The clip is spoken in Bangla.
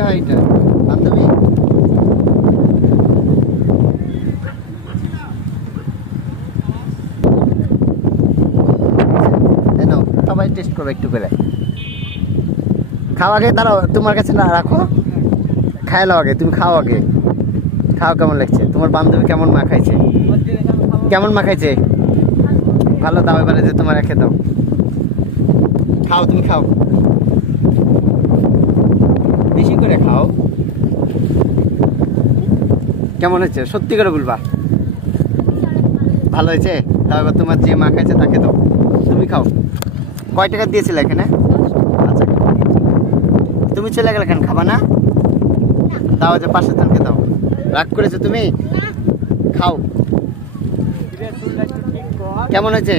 কে হয় এটা? বান্ধবী? সবাই টেস্ট করো একটু করে। খাও আগে, দাঁড়াও তোমার কাছে না রাখো, খাই নাও আগে, তুমি খাও আগে, খাও কেমন লাগছে। তোমার বান্ধবী কেমন মা খাইছে? কেমন মা খাইছে? ভালো, দাও এবারে যে তোমার রেখে দাও, খাও তুমি খাও, বেশি করে খাও। কেমন হয়েছে সত্যি করে বলবা? ভালো হয়েছে? দাও এবার তোমার যে মা খাইছে তাকে দাও, তুমি খাও। কয় টাকা দিয়েছিলে এখানে? আচ্ছা, তুমি চলে গেলে কেন, খাবা না? দাও যে পাশের জনকে দাও। রাগ করেছো তুমি? খাও। কেমন হয়েছে?